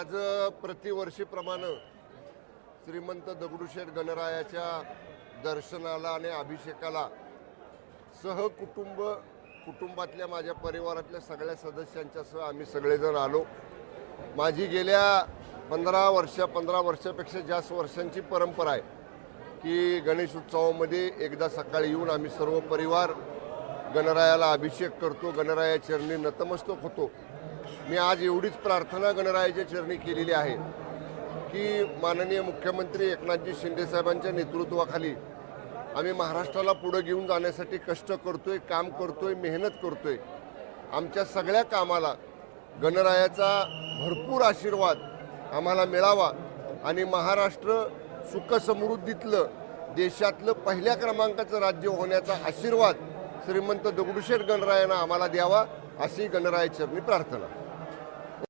आज प्रतिवर्षीप्रमाणे श्रीमंत दगडूशेठ गणरायाच्या दर्शनाला आणि अभिषेकाला सहकुटुंब कुटुंबातल्या माझ्या परिवारातल्या सगळ्या सदस्यांच्यासह आम्ही सगळेजण आलो. माझी गेल्या पंधरा वर्ष पंधरा वर्षापेक्षा जास्त वर्षांची परंपरा आहे की गणेश उत्सवामध्ये एकदा सकाळी येऊन आम्ही सर्व परिवार गणरायाला अभिषेक करतो गणराया चरणी नतमस्तक होतो. मी आज एवढीच प्रार्थना गणरायाच्या चरणी केलेली आहे की माननीय मुख्यमंत्री एकनाथजी शिंदेसाहेबांच्या नेतृत्वाखाली आम्ही महाराष्ट्राला पुढं घेऊन जाण्यासाठी कष्ट करतोय काम करतोय मेहनत करतोय. आमच्या सगळ्या कामाला गणरायाचा भरपूर आशीर्वाद आम्हाला मिळावा आणि महाराष्ट्र सुखसमृद्धीतलं देशातलं पहिल्या क्रमांकाचं राज्य होण्याचा आशीर्वाद श्रीमंत दगडूशेठ गणरायानं आम्हाला द्यावा. अशी गणरायाचरणी प्रार्थना.